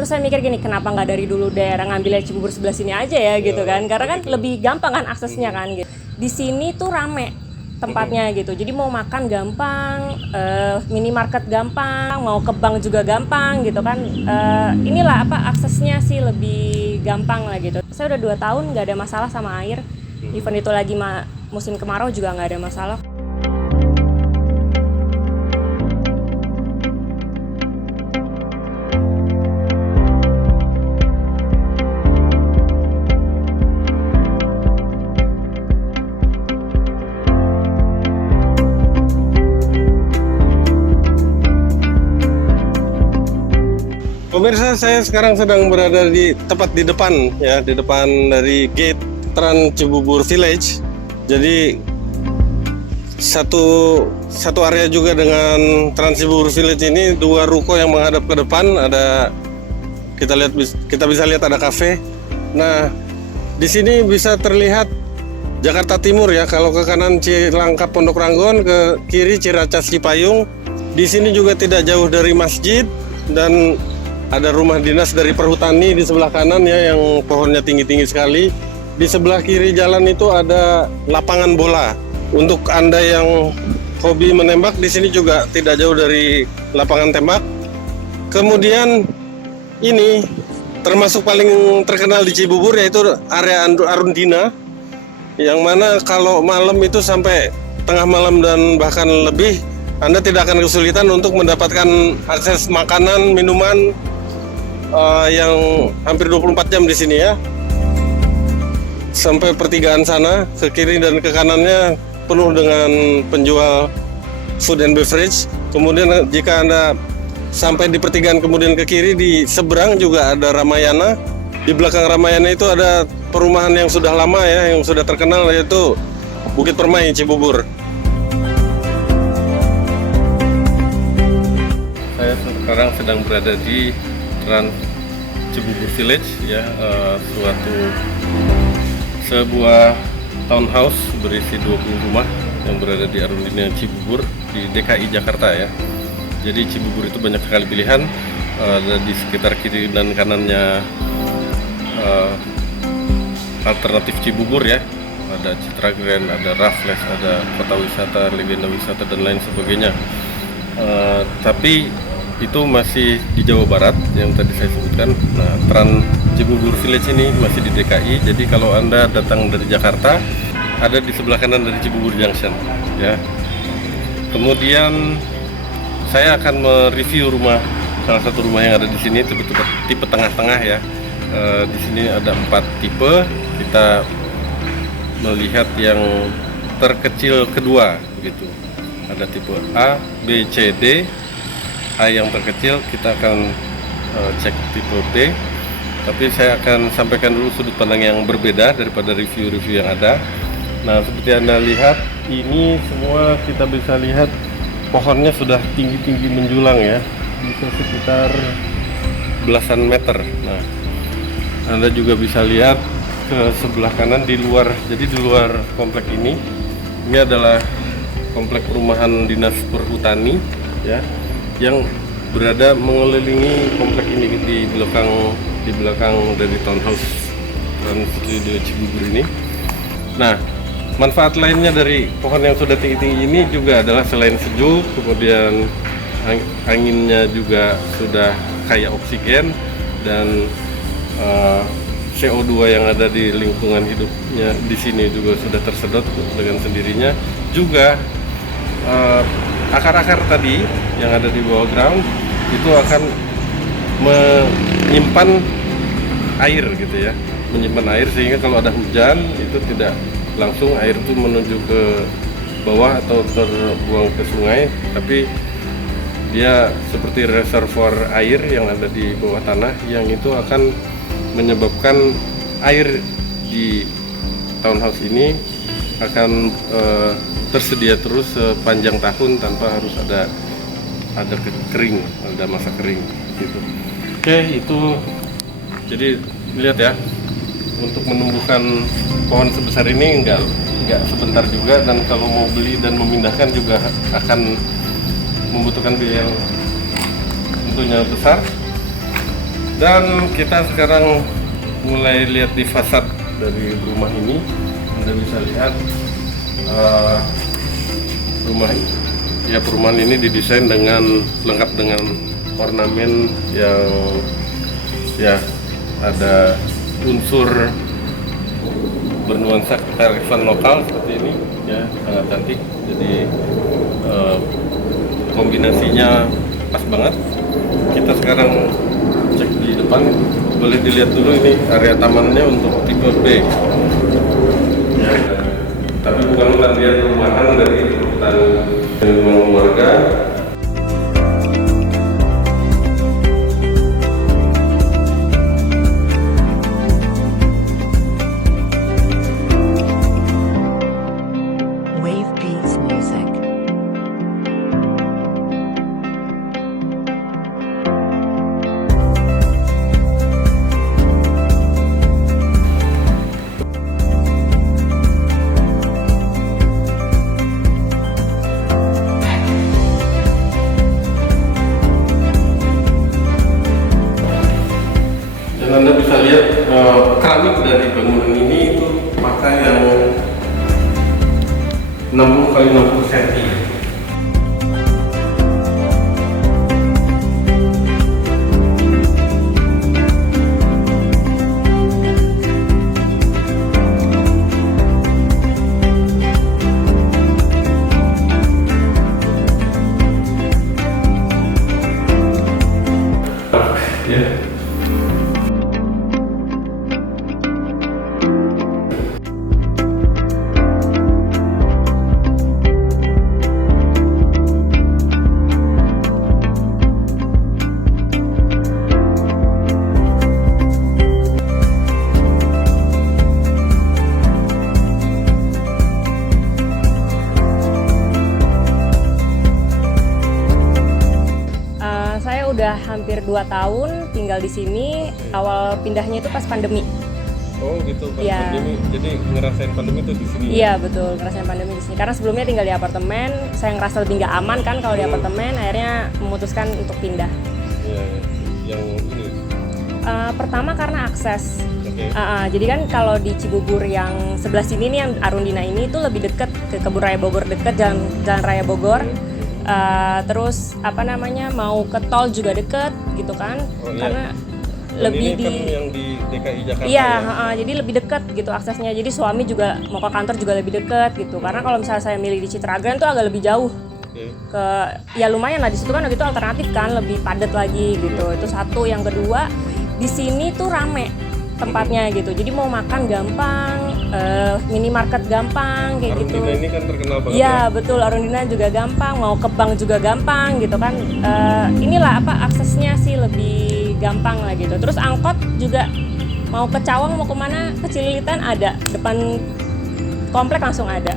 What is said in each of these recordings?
Terus saya mikir gini, kenapa nggak dari dulu daerah ngambilnya Cibubur sebelah sini aja ya gitu kan? Karena kan lebih gampang kan aksesnya kan gitu. Di sini tuh rame tempatnya gitu, jadi mau makan gampang, minimarket gampang, mau ke bank juga gampang gitu kan. Inilah aksesnya sih lebih gampang lah gitu. Saya udah 2 tahun nggak ada masalah sama air, even itu lagi musim kemarau juga nggak ada masalah. Pemirsa, saya sekarang sedang berada tepat di depan ya, di depan dari gate Trans Cibubur Village. Jadi satu area juga dengan Trans Cibubur Village ini, 2 ruko yang menghadap ke depan. Kita bisa lihat ada kafe. Nah, di sini bisa terlihat Jakarta Timur ya. Kalau ke kanan Cilangkap Pondok Ranggon, ke kiri Ciracas Cipayung. Di sini juga tidak jauh dari masjid dan ada rumah dinas dari Perhutani di sebelah kanan ya, yang pohonnya tinggi-tinggi sekali. Di sebelah kiri jalan itu ada lapangan bola. Untuk Anda yang hobi menembak, di sini juga tidak jauh dari lapangan tembak. Kemudian ini termasuk paling terkenal di Cibubur, yaitu area Arundina, yang mana kalau malam itu sampai tengah malam dan bahkan lebih, Anda tidak akan kesulitan untuk mendapatkan akses makanan, minuman yang hampir 24 jam di sini ya. Sampai pertigaan sana, ke kiri dan ke kanannya penuh dengan penjual food and beverage. Kemudian jika Anda sampai di pertigaan kemudian ke kiri, di seberang juga ada Ramayana. Di belakang Ramayana itu ada perumahan yang sudah lama ya, yang sudah terkenal, yaitu Bukit Permai Cibubur. Saya sekarang sedang berada di Trans Cibubur Village ya, sebuah townhouse berisi 20 rumah yang berada di Arundina Cibubur di DKI Jakarta ya. Jadi Cibubur itu banyak sekali pilihan, ada di sekitar kiri dan kanannya alternatif Cibubur ya. Ada Citra Grand, ada Raffles, ada kota wisata, legenda wisata dan lain sebagainya. Tapi itu masih di Jawa Barat yang tadi saya sebutkan. Nah, Trans Cibubur Village ini masih di DKI. Jadi kalau Anda datang dari Jakarta, ada di sebelah kanan dari Cibubur Junction ya. Kemudian saya akan mereview salah satu rumah yang ada di sini, tipe tengah-tengah ya. Di sini ada 4 tipe. Kita melihat yang terkecil kedua begitu. Ada tipe A, B, C, D. A yang terkecil, kita akan cek tipe B. Tapi saya akan sampaikan dulu sudut pandang yang berbeda daripada review-review yang ada. Nah, seperti Anda lihat, ini semua kita bisa lihat pohonnya sudah tinggi-tinggi menjulang ya, bisa sekitar belasan meter. Nah, Anda juga bisa lihat ke sebelah kanan di luar. Jadi di luar komplek ini adalah komplek perumahan dinas Perhutani ya, yang berada mengelilingi komplek ini di belakang dari townhouse Trans Cibubur ini. Nah, manfaat lainnya dari pohon yang sudah tinggi-tinggi ini juga adalah selain sejuk, kemudian anginnya juga sudah kaya oksigen, dan CO2 yang ada di lingkungan hidupnya di sini juga sudah tersedot dengan sendirinya. Juga akar-akar tadi yang ada di bawah ground itu akan menyimpan air gitu ya, menyimpan air sehingga kalau ada hujan itu tidak langsung air itu menuju ke bawah atau terbuang ke sungai, tapi dia seperti reservoir air yang ada di bawah tanah, yang itu akan menyebabkan air di townhouse ini akan tersedia terus sepanjang tahun tanpa harus ada kering, ada masa kering gitu. Oke, itu jadi lihat ya, untuk menumbuhkan pohon sebesar ini nggak sebentar juga, dan kalau mau beli dan memindahkan juga akan membutuhkan biaya yang tentunya besar. Dan kita sekarang mulai lihat di fasad dari rumah ini. Anda bisa lihat perumahan ini didesain dengan lengkap dengan ornamen yang ya ada unsur bernuansa kearifan lokal seperti ini ya, sangat cantik. Jadi kombinasinya pas banget. Kita sekarang cek di depan, boleh dilihat dulu ini area tamannya untuk tipe B ya, tapi bukan hutan, dia perumahan dari hutan warga. Wave Beats Music. Dan Anda bisa lihat keramik dari bangunan ini itu pakai yang 60 kali 60 cm. Ya. Saya udah hampir 2 tahun tinggal di sini. Awal pindahnya itu pas pandemi. Oh gitu, Pak. Iya. Pandemi, jadi ngerasain pandemi itu di sini. Iya betul, ngerasain pandemi di sini. Karena sebelumnya tinggal di apartemen, saya ngerasa lebih nggak aman kan kalau di apartemen. Akhirnya memutuskan untuk pindah. Iya, yang ini. Pertama karena akses. Oke. Jadi kan kalau di Cibubur yang sebelah sini nih, yang Arundina ini itu lebih deket ke Kebun Raya Bogor, deket Jalan Raya Bogor. Terus apa namanya, mau ke tol juga deket gitu kan. Oh, iya. Karena Dan lebih ini di kan yang di DKI Jakarta. iya, ya? jadi lebih dekat gitu aksesnya. Jadi suami juga mau ke kantor juga lebih dekat gitu. Karena kalau misalnya saya milih di Citra Grand tuh agak lebih jauh. Oke. Ke ya lumayan lah, di situ kan gitu alternatif kan, lebih padat lagi gitu. Itu satu. Yang kedua, di sini tuh rame tempatnya gitu. Jadi mau makan gampang, minimarket gampang kayak gitu. Arundina ini kan terkenal banget Iya betul, Arundina juga gampang, mau ke bank juga gampang gitu kan. Inilah apa, aksesnya sih lebih gampang lah gitu. Terus angkot juga, mau ke Cawang mau kemana, ke Cililitan ada, depan komplek langsung ada.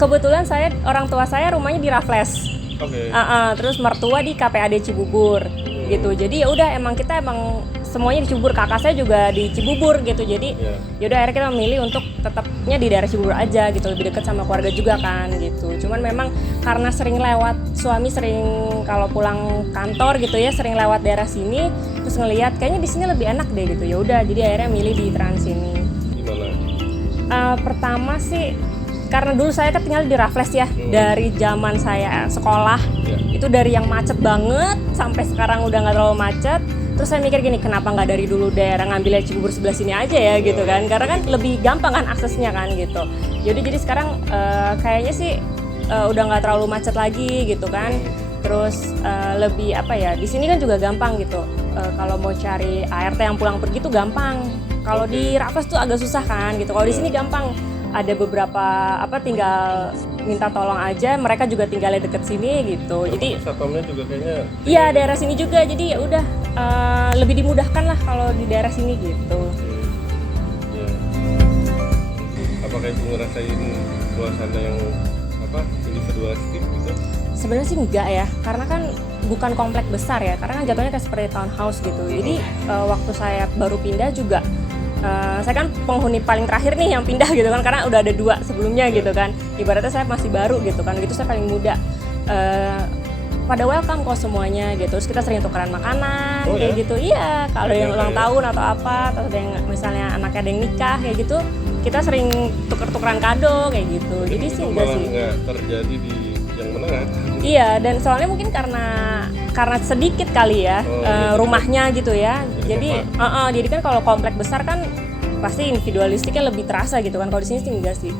Kebetulan orang tua saya rumahnya di Raffles. Oke. Terus mertua di KPAD Cibubur gitu. Jadi ya udah, kita semuanya di Cibubur, kakak saya juga di Cibubur gitu. Jadi yaudah akhirnya kita memilih untuk tetapnya di daerah Cibubur aja gitu, lebih dekat sama keluarga juga kan gitu. Cuman memang karena sering lewat, suami sering kalau pulang kantor gitu ya, sering lewat daerah sini, terus ngelihat kayaknya di sini lebih enak deh gitu. Ya udah, jadi akhirnya milih di Trans ini. Gimana? Pertama sih karena dulu saya kan tinggal di Raffles ya, dari zaman saya sekolah. Itu dari yang macet banget sampai sekarang udah nggak terlalu macet. Terus saya mikir gini, kenapa nggak dari dulu daerah ngambilnya Cibubur sebelah sini aja ya gitu kan, karena kan lebih gampang kan aksesnya kan gitu. Jadi sekarang kayaknya sih udah nggak terlalu macet lagi gitu kan. Terus lebih apa ya, di sini kan juga gampang gitu. Kalau mau cari ART yang pulang pergi tuh gampang. Kalau di Raffles tuh agak susah kan gitu. Kalau di sini gampang. Ada beberapa tinggal minta tolong aja, mereka juga tinggalnya deket sini gitu. Jadi satpamnya juga kayaknya. Iya, daerah sini juga. Jadi ya udah lebih dimudahkan lah kalau di daerah sini gitu. Ya. Apakah itu ngerasain suasana yang individualistik gitu? Sebenarnya sih enggak ya, karena kan bukan komplek besar ya, karena kan jatuhnya kayak seperti townhouse gitu. Jadi waktu saya baru pindah juga, saya kan penghuni paling terakhir nih yang pindah gitu kan, karena udah ada 2 sebelumnya gitu kan. Ibaratnya saya masih baru gitu kan, gitu saya paling muda. pada welcome kok semuanya gitu. Terus kita sering tukeran makanan Oh, kayak ya? gitu. Iya, kalau yang ulang ya. tahun atau apa, atau ada yang misalnya anaknya ada yang nikah kayak gitu, kita sering tuker-tukeran kado kayak gitu. Jadi sih enggak malah sih. nggak terjadi di yang menengah. Iya, dan soalnya mungkin karena sedikit kali ya Oh, iya, rumahnya gitu ya. Jadi Jadi kan kalau komplek besar kan pasti individualistiknya lebih terasa gitu kan. Kalau di sini sih enggak sih.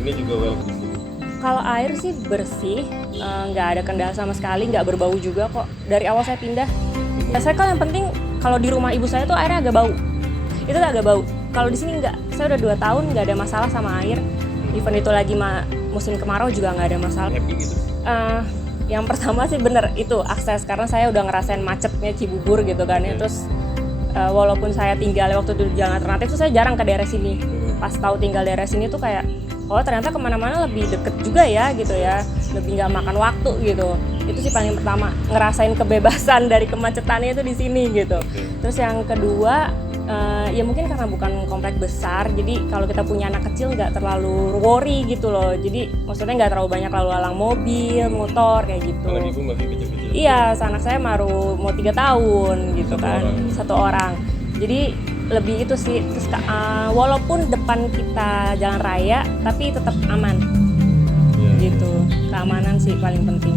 Ini juga welcome. Kalau air sih bersih, nggak ada kendala sama sekali, nggak berbau juga kok. Dari awal saya pindah, saya kan yang penting kalau di rumah ibu saya tuh airnya agak bau. Itu tuh agak bau. Kalau di sini nggak. Saya udah 2 tahun nggak ada masalah sama air. Even itu lagi musim kemarau juga nggak ada masalah. Happy gitu. Yang pertama sih bener itu akses, karena saya udah ngerasain macetnya Cibubur gitu kan ya. Terus walaupun saya tinggal waktu itu di jalan alternatif tuh saya jarang ke daerah sini. Pas tahu tinggal daerah sini tuh kayak oh ternyata kemana-mana lebih deket juga ya gitu ya, lebih nggak makan waktu gitu. Itu sih paling pertama, ngerasain kebebasan dari kemacetannya itu di sini gitu. Terus yang kedua ya mungkin karena bukan komplek besar, jadi kalau kita punya anak kecil nggak terlalu worry gitu loh. Jadi maksudnya nggak terlalu banyak lalu lalang mobil, motor kayak gitu. Anak ibu masih kecil-kecil. Iya, anak saya baru mau 3 tahun gitu kan, satu orang. Jadi lebih itu sih. Terus walaupun depan kita jalan raya, tapi tetap aman. Gitu. Keamanan sih paling penting.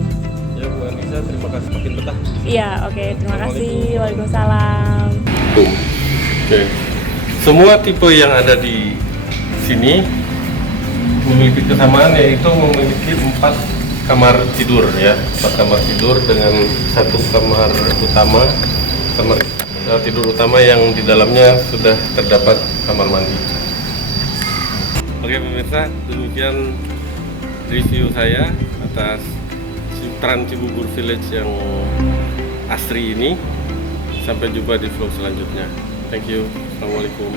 Ya Bu Anissa, terima kasih, makin betah. Iya, oke, terima kasih. Waalaikumsalam. Oke. Semua tipe yang ada di sini memiliki kesamaan, yaitu memiliki 4 kamar tidur ya, 4 kamar tidur dengan 1 kamar utama, kamar tidur utama yang di dalamnya sudah terdapat kamar mandi. Oke pemirsa, demikian review saya atas Trans Cibubur Village yang asri ini. Sampai jumpa di vlog selanjutnya. Thank you. Assalamualaikum.